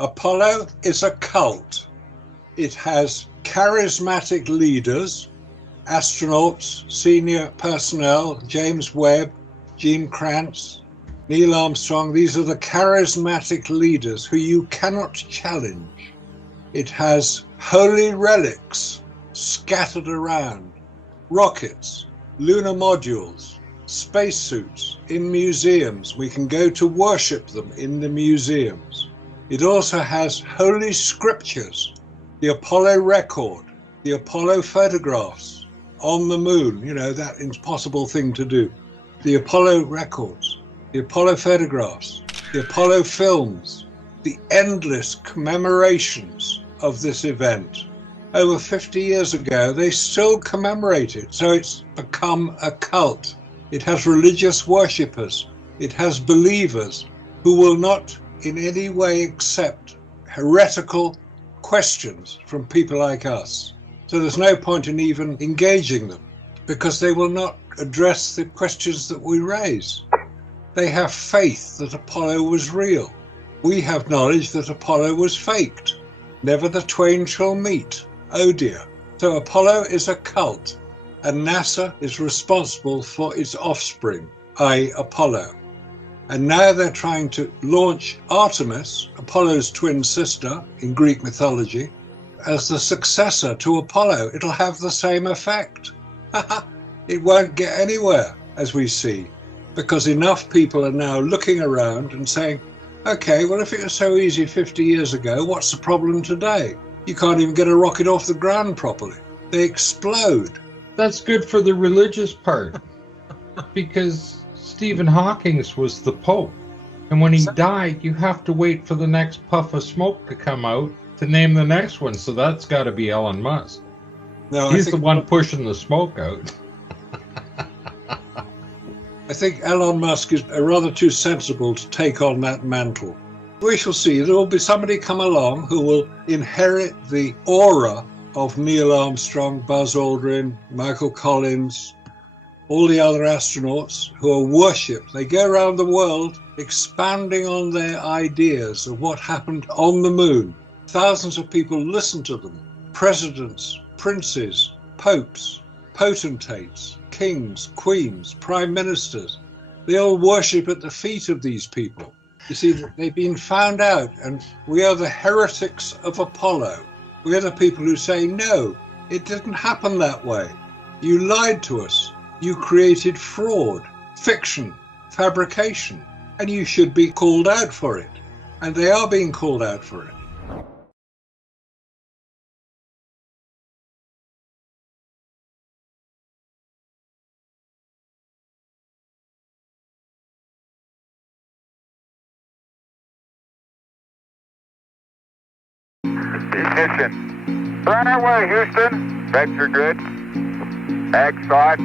Apollo is a cult. It has charismatic leaders, astronauts, senior personnel, James Webb, Gene Kranz, Neil Armstrong. These are the charismatic leaders who you cannot challenge. It has holy relics scattered around, rockets, lunar modules, spacesuits in museums. We can go to worship them in the museums. It also has holy scriptures, the Apollo record, the Apollo photographs on the moon, you know, that impossible thing to do. The Apollo records, the Apollo photographs, the Apollo films, the endless commemorations of this event. Over 50 years ago, they still commemorate it, so it's become a cult. It has religious worshippers. It has believers who will not in any way accept heretical questions from people like us. So there's no point in even engaging them because they will not address the questions that we raise. They have faith that Apollo was real. We have knowledge that Apollo was faked. Never the twain shall meet. Oh dear. So Apollo is a cult, and NASA is responsible for its offspring, i.e. Apollo. And now they're trying to launch Artemis, Apollo's twin sister in Greek mythology, as the successor to Apollo. It'll have the same effect. It won't get anywhere, as we see, because enough people are now looking around and saying, okay, well, if it was so easy 50 years ago, what's the problem today? You can't even get a rocket off the ground properly. They explode. That's good for the religious part, because Stephen Hawking was the Pope. And when he died, you have to wait for the next puff of smoke to come out to name the next one. So that's got to be Elon Musk. No, He's the one pushing the smoke out. I think Elon Musk is rather too sensible to take on that mantle. We shall see. There will be somebody come along who will inherit the aura of Neil Armstrong, Buzz Aldrin, Michael Collins, all the other astronauts who are worshipped. They go around the world expanding on their ideas of what happened on the moon. Thousands of people listen to them. Presidents, princes, popes, potentates, kings, queens, prime ministers. They all worship at the feet of these people. You see, they've been found out, and we are the heretics of Apollo. We are the people who say, no, it didn't happen that way. You lied to us. You created fraud, fiction, fabrication, and you should be called out for it. And they are being called out for it. Ignition. Right away, Houston. Vector good. Ag side.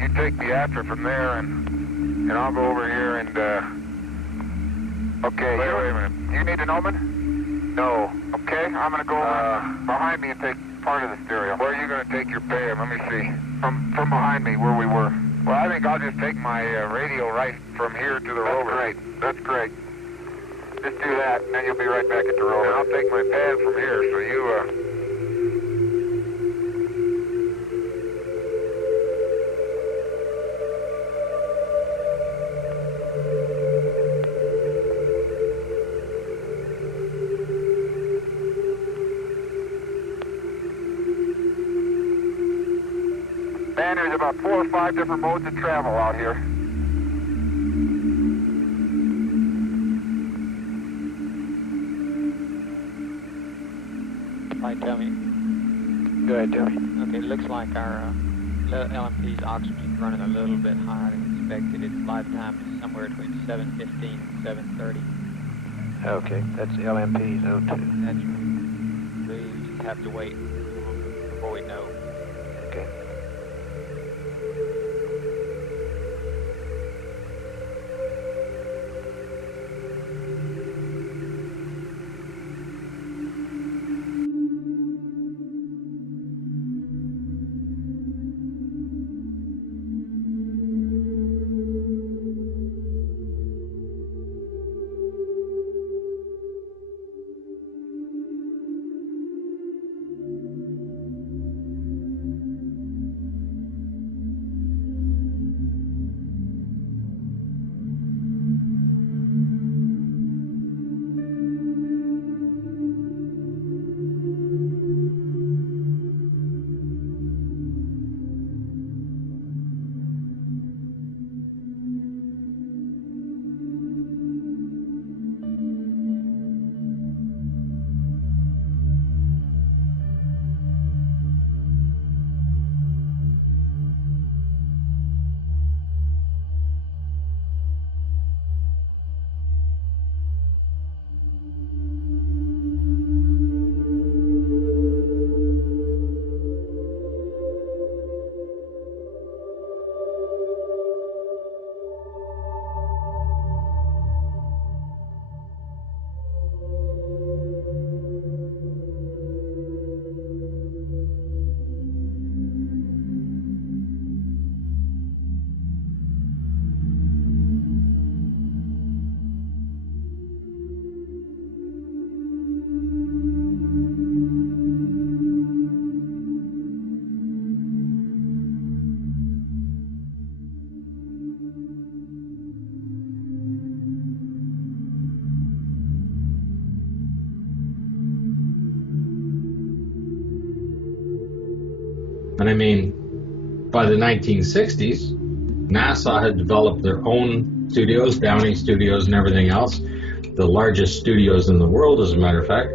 you take the after from there, and I'll go over here and, okay. Wait a minute. You need an omen? No. Okay, I'm gonna go behind me and take part of the stereo. Where are you gonna take your pan? Let me see. From behind me, where we were. Well, I think I'll just take my radio right from here to the rover. That's great. That's great. Just do that, and then you'll be right back at the rover. And I'll take my pad from here, so you, Man, there's about 4 or 5 different modes of travel out here. Right, tell me. Go ahead, tell me. Okay, it looks like our LMP's oxygen's running a little bit higher than expected. Its lifetime is somewhere between 7:15 and 7:30. Okay, that's LMP's O2. That's right. We just have to wait before we know. Okay. And I mean, by the 1960s, NASA had developed their own studios, Downey Studios and everything else, the largest studios in the world, as a matter of fact.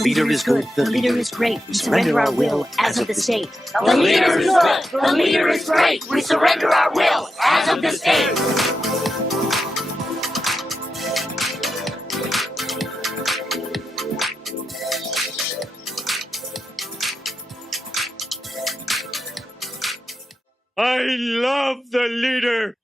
The leader is good. The leader is great. We surrender our will as of the state. The leader is good. The leader is great. We surrender our will as of the state. I love the leader.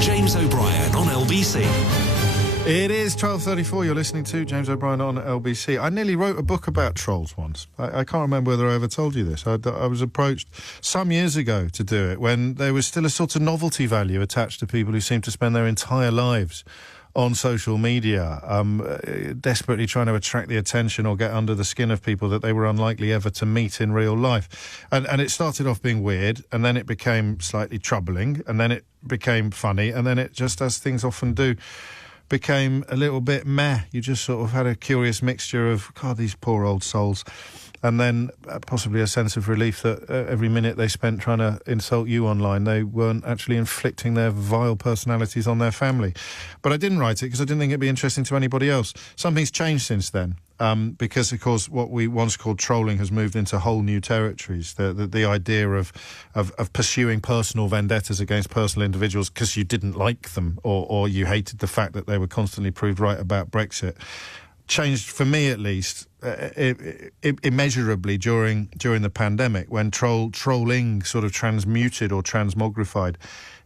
James O'Brien on LBC. It is 12:34. You're listening to James O'Brien on LBC. I nearly wrote a book about trolls once. I can't remember whether I ever told you this. I was approached some years ago to do it when there was still a sort of novelty value attached to people who seem to spend their entire lives on social media, desperately trying to attract the attention or get under the skin of people that they were unlikely ever to meet in real life. And it started off being weird, and then it became slightly troubling, and then it became funny, and then it, just as things often do, became a little bit meh. You just sort of had a curious mixture of, God, these poor old souls, and then possibly a sense of relief that every minute they spent trying to insult you online, they weren't actually inflicting their vile personalities on their family. But I didn't write it because I didn't think it'd be interesting to anybody else. Something's changed since then. Because, of course, what we once called trolling has moved into whole new territories. The idea of pursuing personal vendettas against personal individuals because you didn't like them or you hated the fact that they were constantly proved right about Brexit changed, for me at least, immeasurably during the pandemic, when trolling sort of transmuted or transmogrified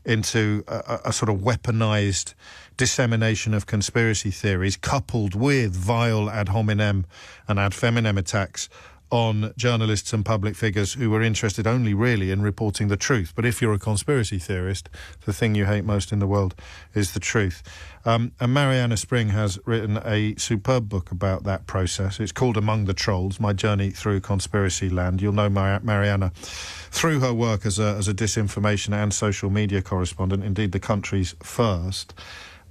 into a sort of weaponized dissemination of conspiracy theories, coupled with vile ad hominem and ad feminem attacks on journalists and public figures who were interested only really in reporting the truth. But if you're a conspiracy theorist, the thing you hate most in the world is the truth. And Mariana Spring has written a superb book about that process. It's called Among the Trolls, My Journey Through Conspiracy Land. You'll know Mariana through her work as a disinformation and social media correspondent, indeed the country's first.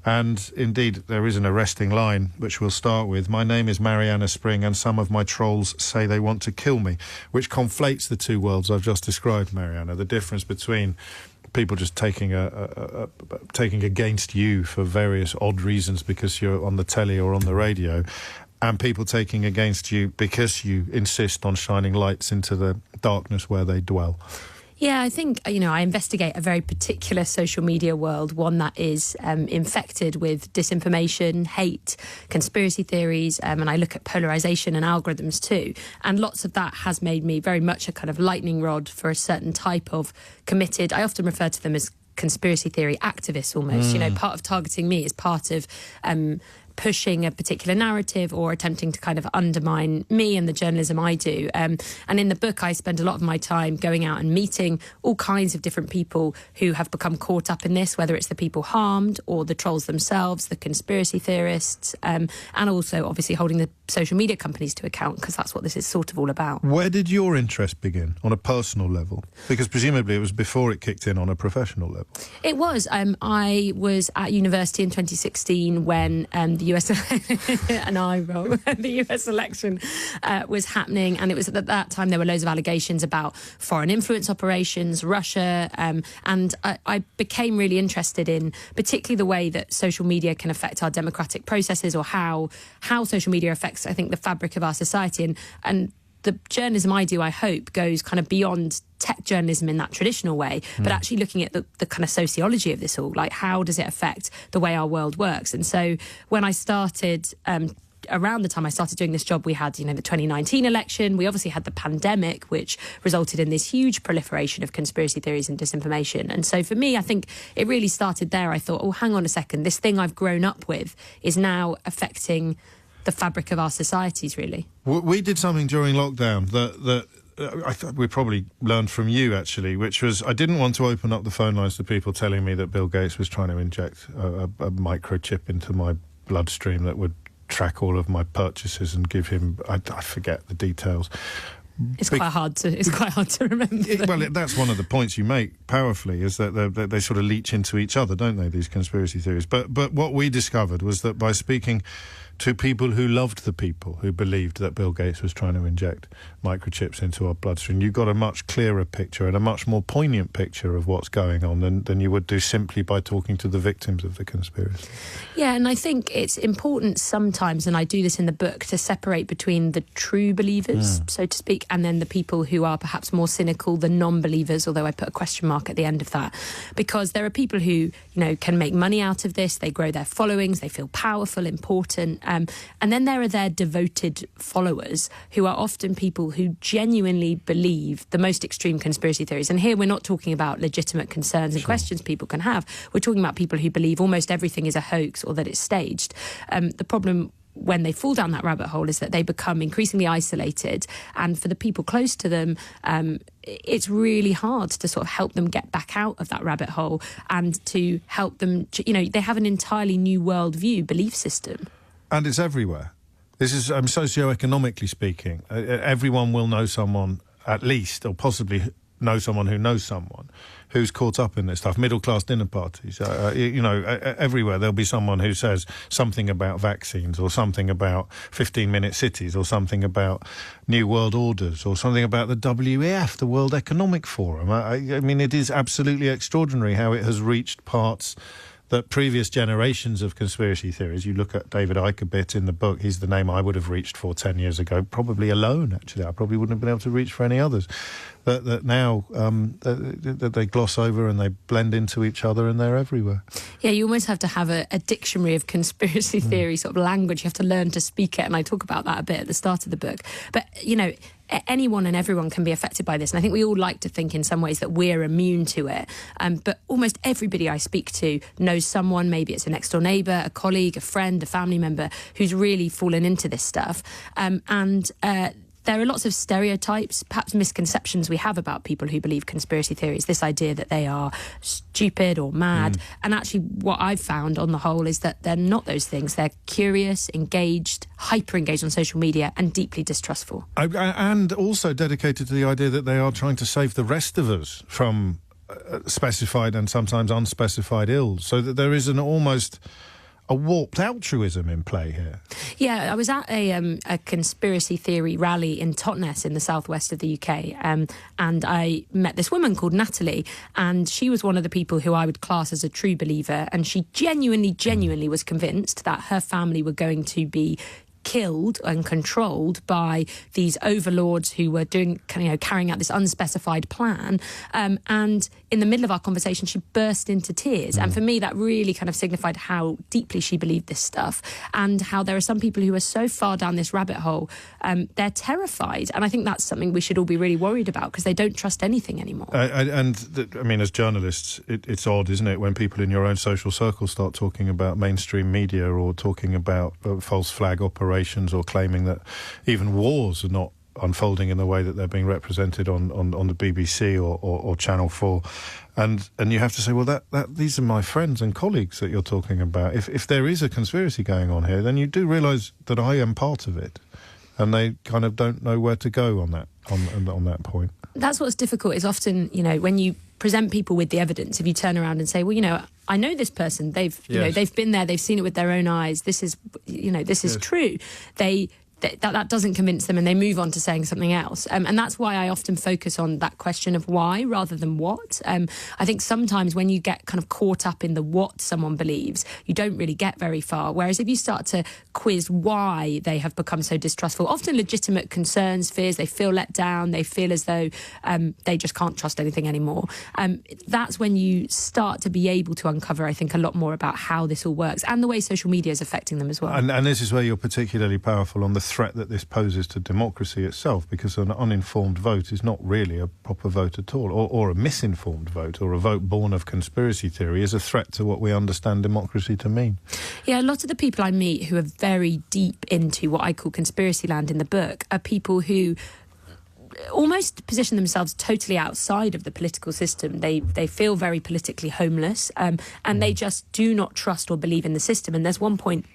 And indeed, there is an arresting line, which we'll start with. My name is Mariana Spring, and some of my trolls say they want to kill me, which conflates the two worlds I've just described, Mariana. The difference between people just taking against you for various odd reasons because you're on the telly or on the radio, and people taking against you because you insist on shining lights into the darkness where they dwell. Yeah, I think, I investigate a very particular social media world, one that is infected with disinformation, hate, conspiracy theories, and I look at polarisation and algorithms too. And lots of that has made me very much a kind of lightning rod for a certain type of committed, I often refer to them as conspiracy theory activists almost. Part of targeting me is part of pushing a particular narrative or attempting to kind of undermine me and the journalism I do. And in the book, I spend a lot of my time going out and meeting all kinds of different people who have become caught up in this, whether it's the people harmed or the trolls themselves, the conspiracy theorists, and also obviously holding the social media companies to account, because that's what this is sort of all about. Where did your interest begin on a personal level? Because presumably it was before it kicked in on a professional level. It was. I was at university in 2016 when the US an eye roll the US election was happening, and it was at that time there were loads of allegations about foreign influence operations, Russia, and I became really interested in particularly the way that social media can affect our democratic processes, or how social media affects, I think, the fabric of our society. And the journalism I do, I hope, goes kind of beyond tech journalism in that traditional way, but actually looking at the kind of sociology of this all, like how does it affect the way our world works. And so when I started, around the time I started doing this job, we had, the 2019 election. We obviously had the pandemic, which resulted in this huge proliferation of conspiracy theories and disinformation. And so for me, I think it really started there. I thought, oh, hang on a second, this thing I've grown up with is now affecting the fabric of our societies, really. We did something during lockdown that I thought we probably learned from you, actually, which was I didn't want to open up the phone lines to people telling me that Bill Gates was trying to inject a microchip into my bloodstream that would track all of my purchases and give him, I forget the details. It's quite hard to remember. Well, that's one of the points you make powerfully, is that they sort of leach into each other, don't they, these conspiracy theories? But what we discovered was that by speaking to people who loved the people who believed that Bill Gates was trying to inject microchips into our bloodstream, you got a much clearer picture and a much more poignant picture of what's going on than you would do simply by talking to the victims of the conspiracy. Yeah, and I think it's important sometimes, and I do this in the book, to separate between the true believers, so to speak, and then the people who are perhaps more cynical, the non-believers, although I put a question mark at the end of that, because there are people who, can make money out of this, they grow their followings, they feel powerful, important, and then there are their devoted followers who are often people who genuinely believe the most extreme conspiracy theories. And here we're not talking about legitimate concerns and questions people can have. We're talking about people who believe almost everything is a hoax or that it's staged. The problem when they fall down that rabbit hole is that they become increasingly isolated, and for the people close to them, it's really hard to sort of help them get back out of that rabbit hole and to help them, they have an entirely new worldview, belief system. And it's everywhere. This is socioeconomically speaking. Everyone will know someone, at least, or possibly know someone who knows someone who's caught up in this stuff. Middle-class dinner parties, everywhere there'll be someone who says something about vaccines or something about 15-minute cities or something about New World Orders or something about the WEF, the World Economic Forum. I mean, it is absolutely extraordinary how it has reached parts that previous generations of conspiracy theories, you look at David Icke a bit in the book, he's the name I would have reached for 10 years ago, probably alone, actually. I probably wouldn't have been able to reach for any others. That now that they gloss over and they blend into each other and they're everywhere. Yeah, you almost have to have a dictionary of conspiracy theory sort of language. You have to learn to speak it, and I talk about that a bit at the start of the book. But, anyone and everyone can be affected by this, and I think we all like to think in some ways that we're immune to it, but almost everybody I speak to knows someone, maybe it's a next door neighbour, a colleague, a friend, a family member, who's really fallen into this stuff, there are lots of stereotypes, perhaps misconceptions we have about people who believe conspiracy theories, this idea that they are stupid or mad. And actually what I've found on the whole is that they're not those things. They're curious, engaged, hyper-engaged on social media and deeply distrustful. And also dedicated to the idea that they are trying to save the rest of us from specified and sometimes unspecified ills. So that there is an almost a warped altruism in play here. Yeah, I was at a conspiracy theory rally in Totnes in the southwest of the UK, and I met this woman called Natalie, and she was one of the people who I would class as a true believer, and she genuinely was convinced that her family were going to be killed and controlled by these overlords who were carrying out this unspecified plan. And in the middle of our conversation, she burst into tears. And for me, that really kind of signified how deeply she believed this stuff, and how there are some people who are so far down this rabbit hole, they're terrified. And I think that's something we should all be really worried about, because they don't trust anything anymore. I mean, as journalists, it's odd, isn't it, when people in your own social circle start talking about mainstream media, or talking about false flag operations, or claiming that even wars are not unfolding in the way that they're being represented on the BBC or Channel 4. And you have to say, well, that these are my friends and colleagues that you're talking about. If there is a conspiracy going on here, then you do realise that I am part of it. And they kind of don't know where to go on that point. That's what's difficult, is often, when you present people with the evidence, if you turn around and say, well, I know this person, they've been there, they've seen it with their own eyes, this is true. That doesn't convince them, and they move on to saying something else. And that's why I often focus on that question of why rather than what. I think sometimes when you get kind of caught up in the what someone believes, you don't really get very far. Whereas if you start to quiz why they have become so distrustful, often legitimate concerns, fears, they feel let down, they feel as though they just can't trust anything anymore. That's when you start to be able to uncover, I think, a lot more about how this all works and the way social media is affecting them as well. And this is where you're particularly powerful on the threat that this poses to democracy itself, because an uninformed vote is not really a proper vote at all, or a misinformed vote, or a vote born of conspiracy theory is a threat to what we understand democracy to mean. Yeah, a lot of the people I meet who are very deep into what I call conspiracy land in the book are people who almost position themselves totally outside of the political system. They feel very politically homeless, and they just do not trust or believe in the system. And there's one point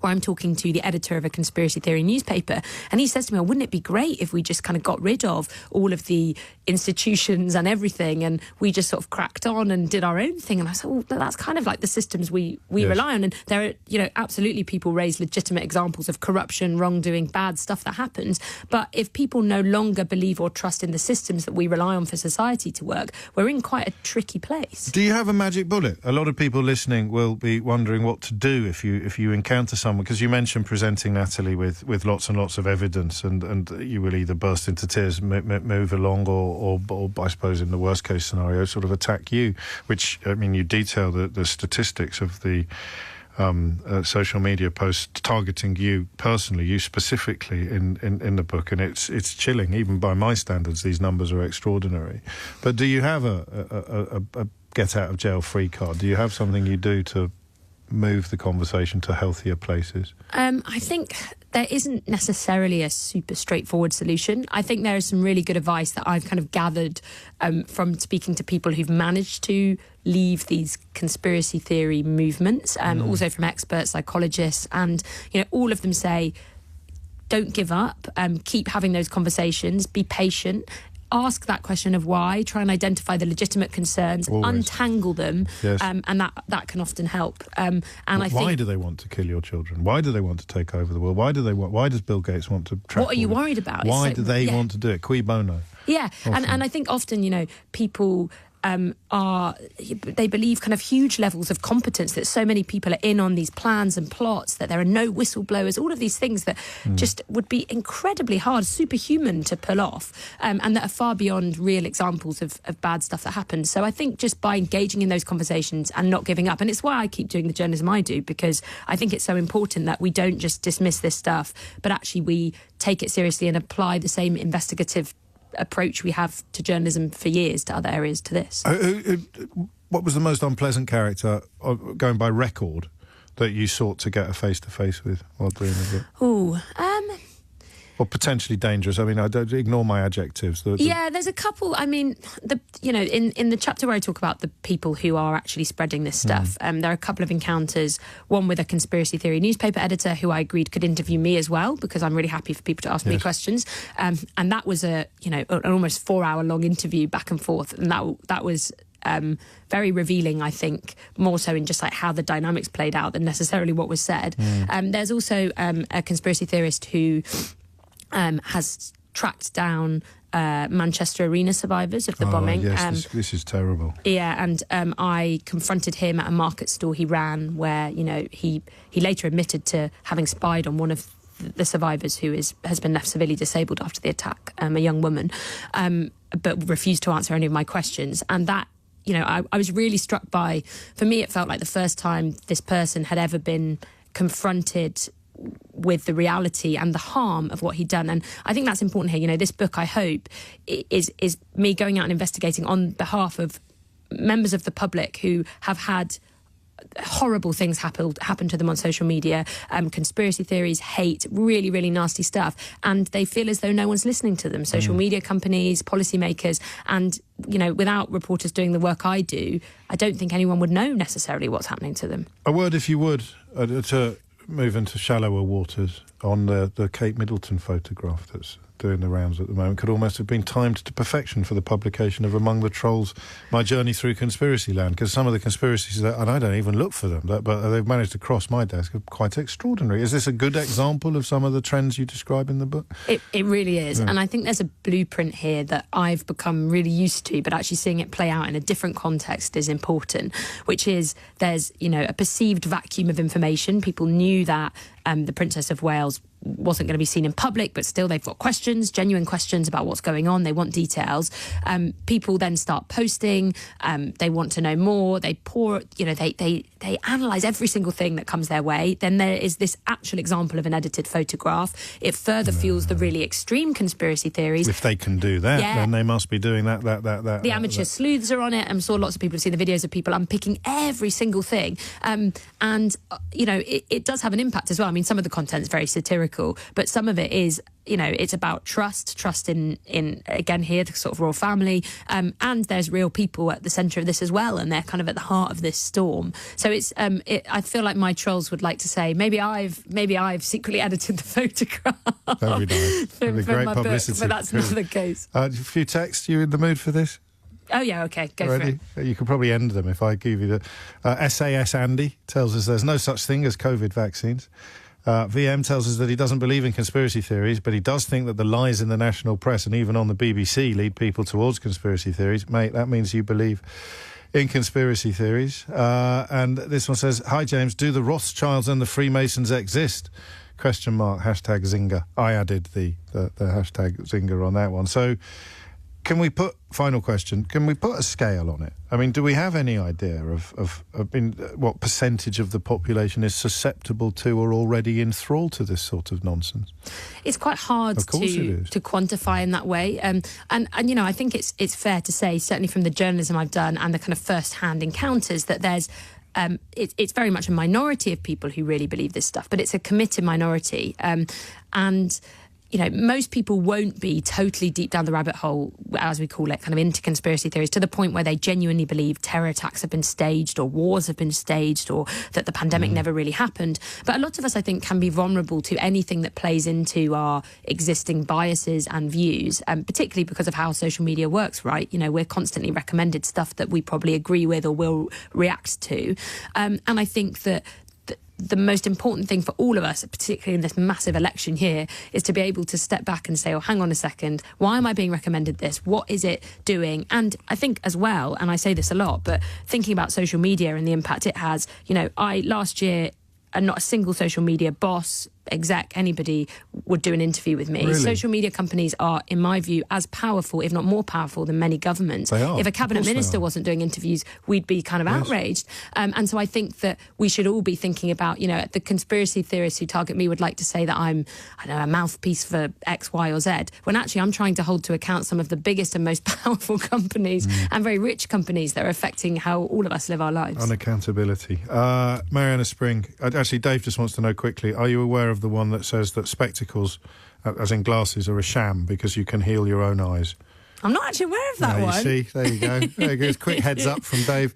where I'm talking to the editor of a conspiracy theory newspaper, and he says to me, wouldn't it be great if we just kind of got rid of all of the institutions and everything, and we just sort of cracked on and did our own thing? And I said, well, that's kind of like the systems we Yes. rely on. And there are, absolutely, people raise legitimate examples of corruption, wrongdoing, bad stuff that happens. But if people no longer believe or trust in the systems that we rely on for society to work, we're in quite a tricky place. Do you have a magic bullet? A lot of people listening will be wondering what to do if you encounter someone, because you mentioned presenting Natalie with lots and lots of evidence, and you will either burst into tears, move along, or I suppose in the worst case scenario, sort of attack you, which, I mean, you detail the statistics of the social media posts targeting you personally, you specifically in the book, and it's chilling. Even by my standards, these numbers are extraordinary. But do you have a get out of jail free card? Do you have something you do to move the conversation to healthier places? I think there isn't necessarily a super straightforward solution. I think there is some really good advice that I've kind of gathered from speaking to people who've managed to leave these conspiracy theory movements, also from experts, psychologists, and all of them say, don't give up, keep having those conversations, be patient, ask that question of why, try and identify the legitimate concerns, always untangle them, yes. And that can often help. And I think, why do they want to kill your children? Why do they want to take over the world? Why does Bill Gates want to track? What are you worried about? Why do they want to do it? Cui bono? Yeah, and I think often, people they believe kind of huge levels of competence, that so many people are in on these plans and plots, that there are no whistleblowers, all of these things that just would be incredibly hard, superhuman to pull off, and that are far beyond real examples of bad stuff that happens. So I think just by engaging in those conversations and not giving up, and it's why I keep doing the journalism I do, because I think it's so important that we don't just dismiss this stuff, but actually we take it seriously and apply the same investigative approach we have to journalism for years to other areas to this. What was the most unpleasant character, going by record, that you sought to get a face-to-face with while doing the book? Or potentially dangerous. I mean, I don't ignore my adjectives. Yeah, there's a couple. I mean, in the chapter where I talk about the people who are actually spreading this stuff, there are a couple of encounters. One with a conspiracy theory newspaper editor who I agreed could interview me as well, because I'm really happy for people to ask me questions. And that was an almost 4-hour long interview back and forth, and that was very revealing, I think, more so in just like how the dynamics played out than necessarily what was said. There's also a conspiracy theorist who has tracked down Manchester Arena survivors of the bombing. Yes, this is terrible. Yeah, and I confronted him at a market stall he ran, where he later admitted to having spied on one of the survivors who has been left severely disabled after the attack, a young woman, but refused to answer any of my questions. And that, I was really struck by, for me, it felt like the first time this person had ever been confronted with the reality and the harm of what he'd done. And I think that's important here. This book, I hope, is me going out and investigating on behalf of members of the public who have had horrible things happen to them on social media, conspiracy theories, hate, really, really nasty stuff. And they feel as though no one's listening to them. Social media companies, policymakers, and, without reporters doing the work I do, I don't think anyone would know necessarily what's happening to them. A word, if you would, to move into shallower waters on the Kate Middleton photograph that's doing the rounds at the moment, could almost have been timed to perfection for the publication of Among the Trolls, My Journey Through Conspiracy Land, because some of the conspiracies, and I don't even look for them, but they've managed to cross my desk, are quite extraordinary. Is this a good example of some of the trends you describe in the book? It really is. Yeah. And I think there's a blueprint here that I've become really used to, but actually seeing it play out in a different context is important, which is there's, a perceived vacuum of information. People knew that the Princess of Wales wasn't going to be seen in public, but still they've got questions, genuine questions about what's going on. They want details. People then start posting. They want to know more. They pour, they analyse every single thing that comes their way. Then there is this actual example of an edited photograph. It further fuels the really extreme conspiracy theories. If they can do that, then they must be doing that. The amateur sleuths are on it. I'm sure lots of people have seen the videos of people unpicking every single thing. It does have an impact as well. I mean, some of the content is very satirical, but some of it is, it's about trust in again here, the sort of royal family, and there's real people at the centre of this as well, and they're kind of at the heart of this storm. So it's, I feel like my trolls would like to say, maybe I've secretly edited the photograph. That'd be nice. That'd be great publicity. Book, but that's not the case. A few texts. You in the mood for this? Oh, yeah, OK, go Ready? for it. You could probably end them if I give you the... SAS Andy tells us there's no such thing as COVID vaccines. VM tells us that he doesn't believe in conspiracy theories, but he does think that the lies in the national press and even on the BBC lead people towards conspiracy theories. Mate, that means you believe in conspiracy theories. And this one says, hi, James, do the Rothschilds and the Freemasons exist? ? Hashtag Zinger. I added the hashtag Zinger on that one. So... final question, can we put a scale on it? I mean, do we have any idea of what percentage of the population is susceptible to or already enthralled to this sort of nonsense? It's quite hard to quantify in that way. And I think it's fair to say, certainly from the journalism I've done and the kind of first-hand encounters, that there's it's very much a minority of people who really believe this stuff, but it's a committed minority. And most people won't be totally deep down the rabbit hole, as we call it, kind of into conspiracy theories, to the point where they genuinely believe terror attacks have been staged or wars have been staged or that the pandemic never really happened. But a lot of us, I think, can be vulnerable to anything that plays into our existing biases and views, particularly because of how social media works, right? We're constantly recommended stuff that we probably agree with or will react to. And I think that the most important thing for all of us, particularly in this massive election here, is to be able to step back and say, oh, hang on a second, why am I being recommended this? What is it doing? And I think as well, and I say this a lot, but thinking about social media and the impact it has, last year, not a single social media boss, exec, anybody would do an interview with me. Really? Social media companies are, in my view, as powerful, if not more powerful, than many governments. They are. If a cabinet minister wasn't doing interviews, we'd be kind of outraged. And so I think that we should all be thinking about, the conspiracy theorists who target me would like to say that I'm, a mouthpiece for X, Y, or Z, when actually I'm trying to hold to account some of the biggest and most powerful companies and very rich companies that are affecting how all of us live our lives. Unaccountability. Mariana Spring, actually, Dave just wants to know quickly, are you aware of the one that says that spectacles, as in glasses, are a sham because you can heal your own eyes? I'm not actually aware of that one. You see, there you go. There you go. Quick heads up from Dave.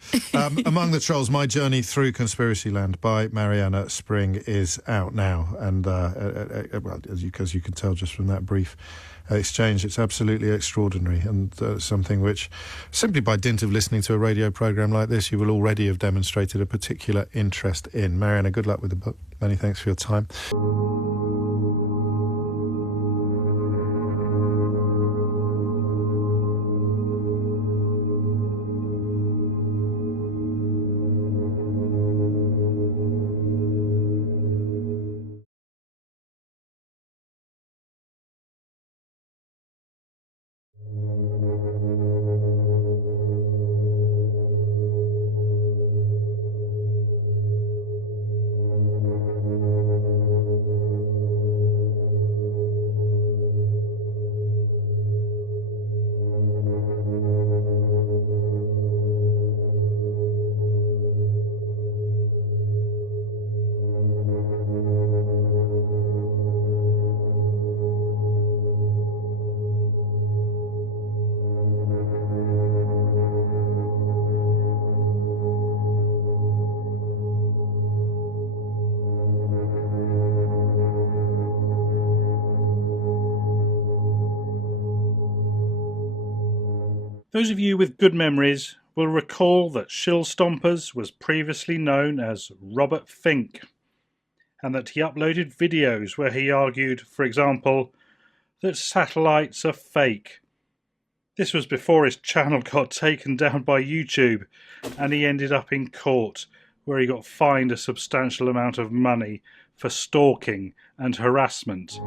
Among the Trolls, My Journey Through Conspiracy Land by Mariana Spring is out now. And as you can tell just from that brief exchange, it's absolutely extraordinary and something which, simply by dint of listening to a radio programme like this, you will already have demonstrated a particular interest in. Mariana, good luck with the book. Many thanks for your time. Those of you with good memories will recall that Shill Stompers was previously known as Robert Fink, and that he uploaded videos where he argued, for example, that satellites are fake. This was before his channel got taken down by YouTube, and he ended up in court, where he got fined a substantial amount of money for stalking and harassment.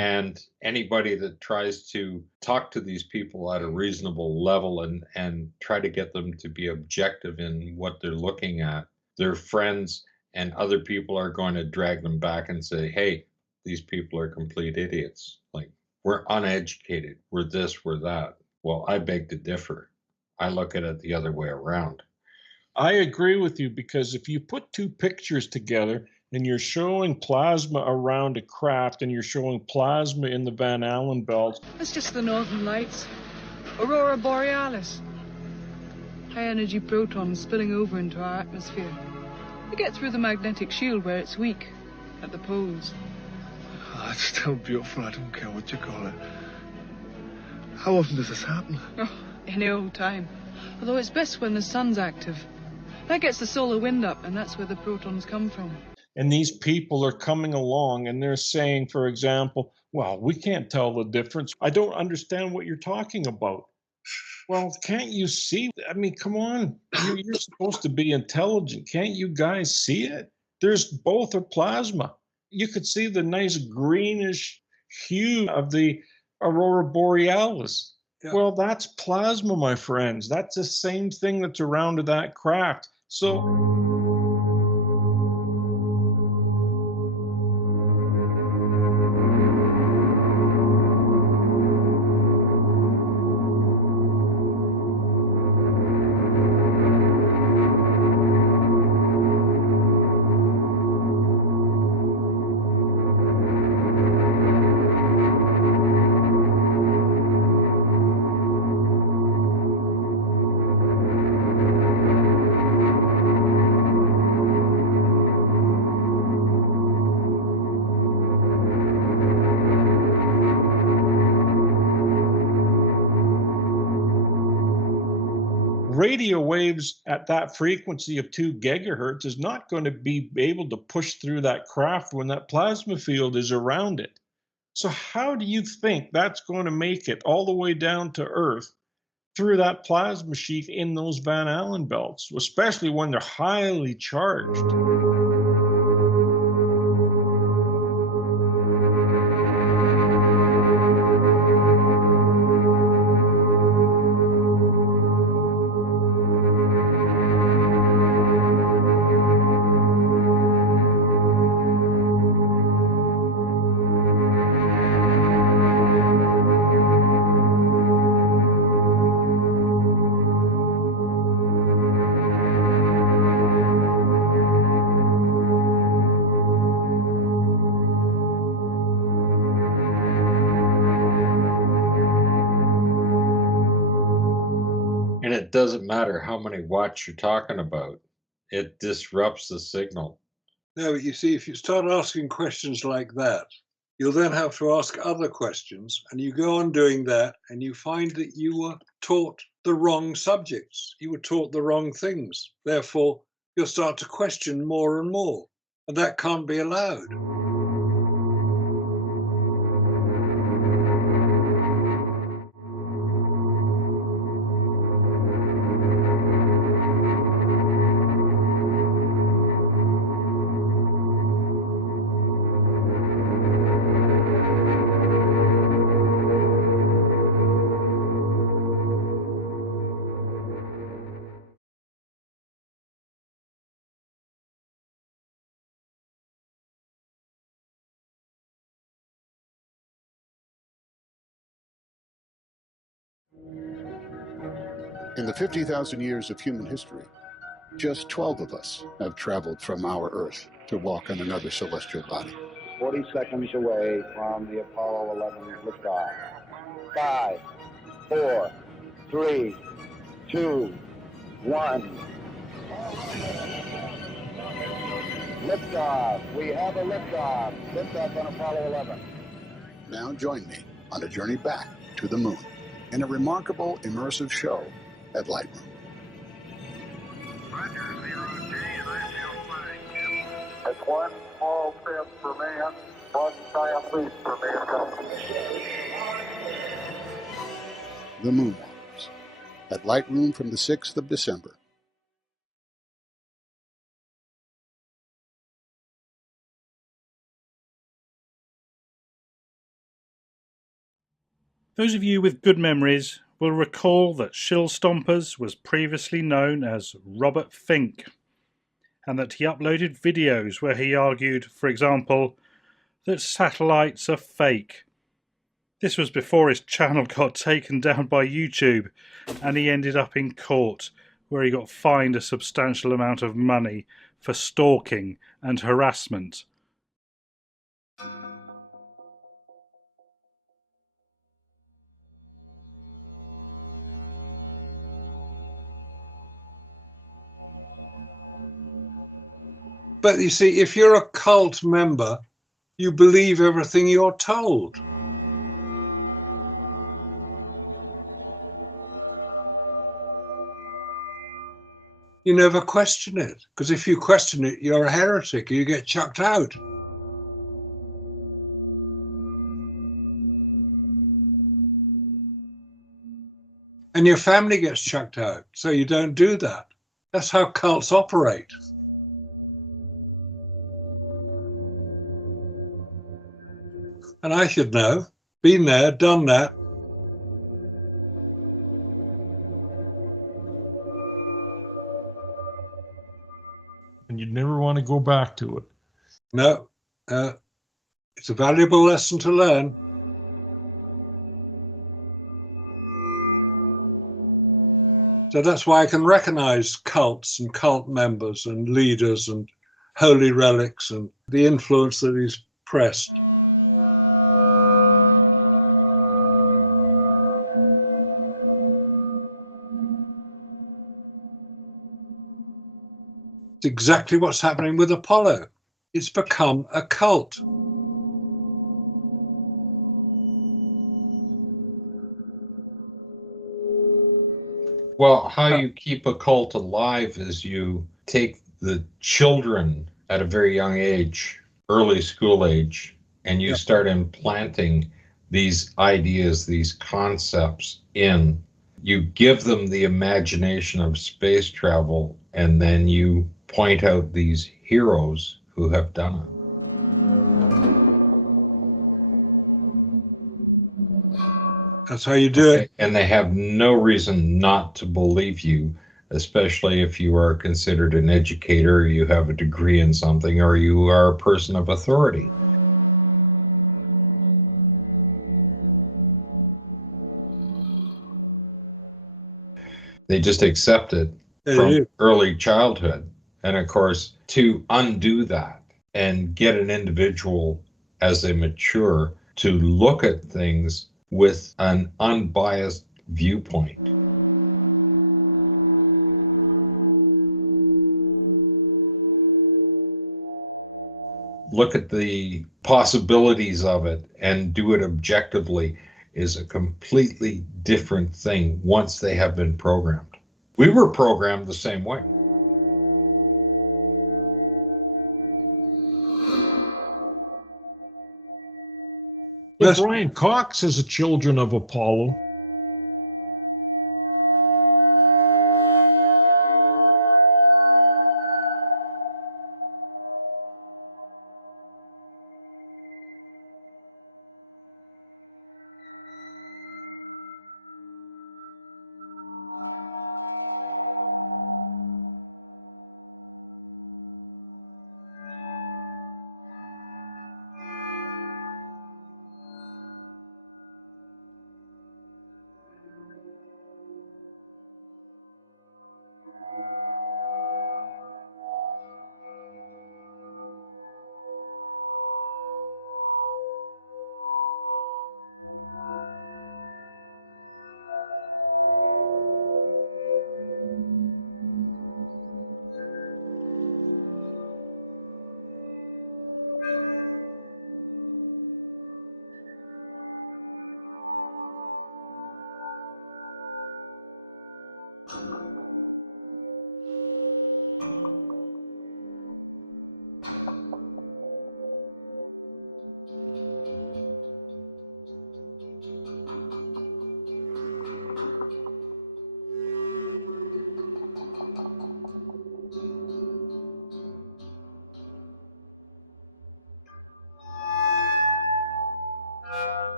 And anybody that tries to talk to these people at a reasonable level and try to get them to be objective in what they're looking at, their friends and other people are going to drag them back and say, hey, these people are complete idiots. Like, we're uneducated, we're this, we're that. Well, I beg to differ. I look at it the other way around. I agree with you, because if you put two pictures together and you're showing plasma around a craft and you're showing plasma in the Van Allen belt. That's just the northern lights. Aurora Borealis. High-energy protons spilling over into our atmosphere. They get through the magnetic shield where it's weak, at the poles. Oh, it's still beautiful, I don't care what you call it. How often does this happen? Oh, any old time. Although it's best when the sun's active. That gets the solar wind up, and that's where the protons come from. And these people are coming along and they're saying, for example, well, we can't tell the difference. I don't understand what you're talking about. Well, can't you see? I mean, come on. You're supposed to be intelligent. Can't you guys see it? There's both are plasma. You could see the nice greenish hue of the Aurora Borealis. Yeah. Well, that's plasma, my friends. That's the same thing that's around that craft. So... radio waves at that frequency of 2 gigahertz is not going to be able to push through that craft when that plasma field is around it. So how do you think that's going to make it all the way down to Earth through that plasma sheet in those Van Allen belts, especially when they're highly charged? And it doesn't matter how many watts you're talking about. It disrupts the signal. No, but you see, if you start asking questions like that, you'll then have to ask other questions, and you go on doing that, and you find that you were taught the wrong subjects. You were taught the wrong things. Therefore, you'll start to question more and more, and that can't be allowed. In the 50,000 years of human history, just 12 of us have traveled from our Earth to walk on another celestial body. 40 seconds away from the Apollo 11 liftoff. 5, 4, 3, 2, 1. Liftoff. We have a liftoff. Liftoff on Apollo 11. Now join me on a journey back to the moon in a remarkable immersive show at Lightroom. That's one small step for man, one giant leap for mankind. The Moonwalkers at Lightroom from the 6th of December. Those of you with good memories will recall that Shill Stompers was previously known as Robert Fink, and that he uploaded videos where he argued, for example, that satellites are fake. This was before his channel got taken down by YouTube, and he ended up in court, where he got fined a substantial amount of money for stalking and harassment. But you see, if you're a cult member, you believe everything you're told. You never question it, because if you question it, you're a heretic, you get chucked out. And your family gets chucked out, so you don't do that. That's how cults operate. And I should know. Been there, done that. And you'd never want to go back to it. No, it's a valuable lesson to learn. So that's why I can recognize cults and cult members and leaders and holy relics and the influence that is pressed. It's exactly what's happening with Apollo. It's become a cult. Well, how you keep a cult alive is you take the children at a very young age, early school age, and you start implanting these ideas, these concepts in. You give them the imagination of space travel, and then you point out these heroes who have done it. That's how you do it. And they have no reason not to believe you, especially if you are considered an educator, you have a degree in something, or you are a person of authority. They just accept it from early childhood. And of course, to undo that and get an individual as they mature to look at things with an unbiased viewpoint. Look at the possibilities of it and do it objectively is a completely different thing once they have been programmed. We were programmed the same way. But Brian Cox is a children of Apollo.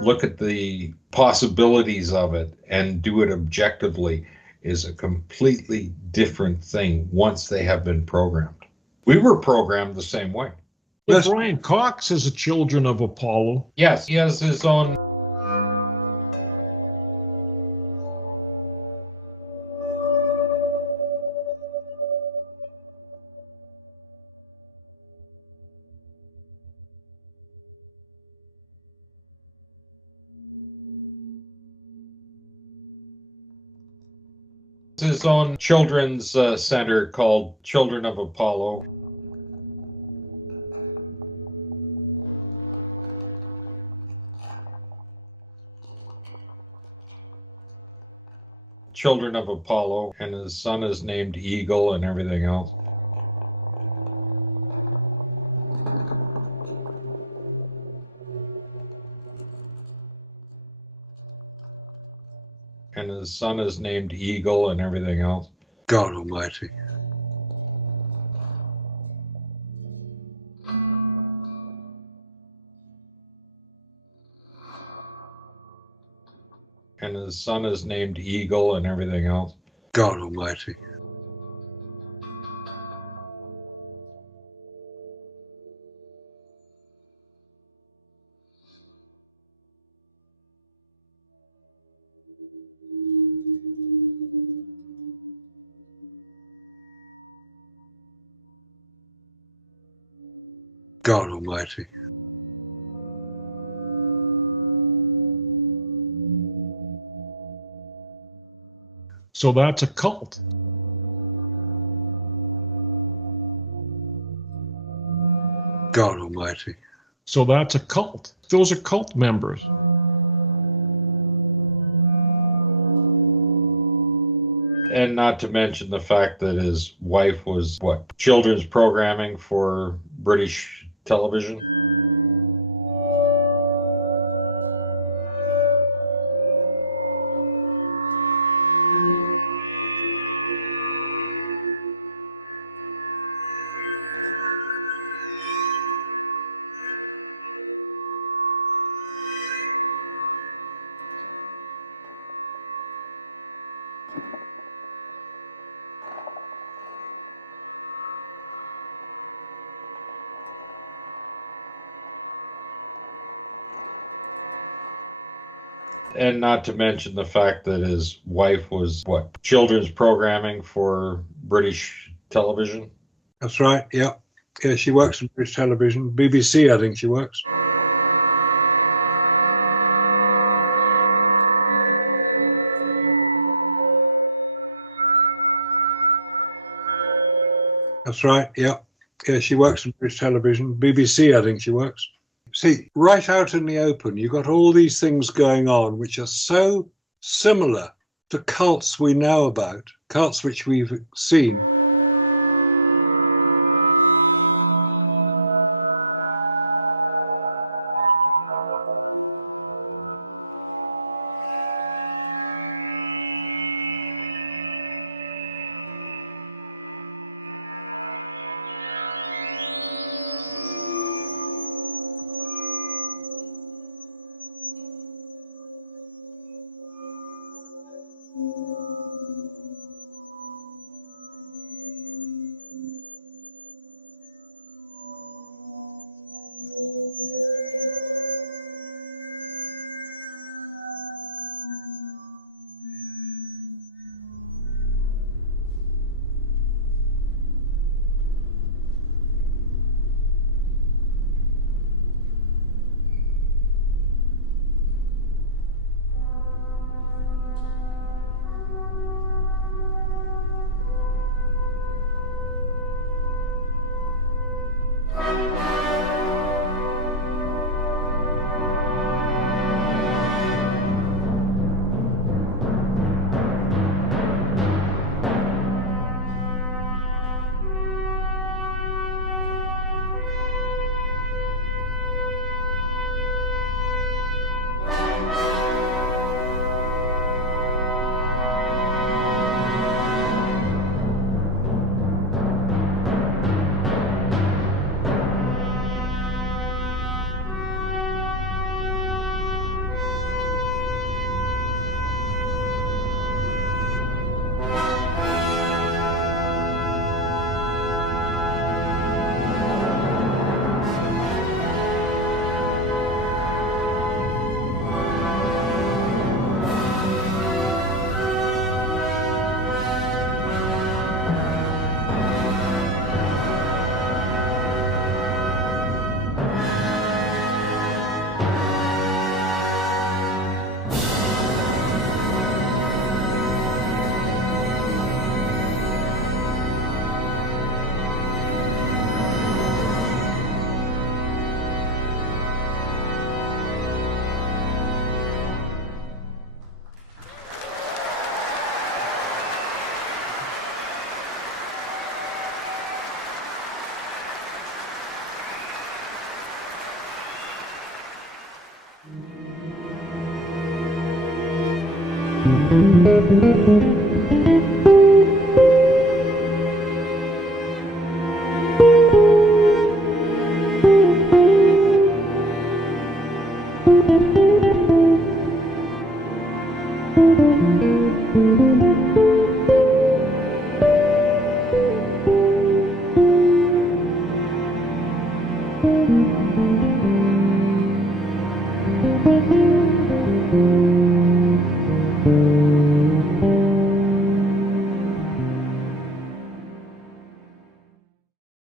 Look at the possibilities of it and do it objectively is a completely different thing once they have been programmed. We were programmed the same way. But Brian Cox is a children of Apollo. Yes, he has his own. His own children's center called Children of Apollo. Children of Apollo, and his son is named Eagle and everything else. And his son is named Eagle and everything else. God almighty. And his son is named Eagle and everything else. God almighty. God almighty. So that's a cult. God almighty. So that's a cult. Those are cult members. And not to mention the fact that his wife was, what, children's programming for British television? And not to mention the fact that his wife was, what, children's programming for British television? That's right, yeah. Yeah, she works in British television. BBC, I think she works. That's right, yeah. Yeah, she works in British television. BBC, I think she works. See, right out in the open, you've got all these things going on which are so similar to cults we know about, cults which we've seen.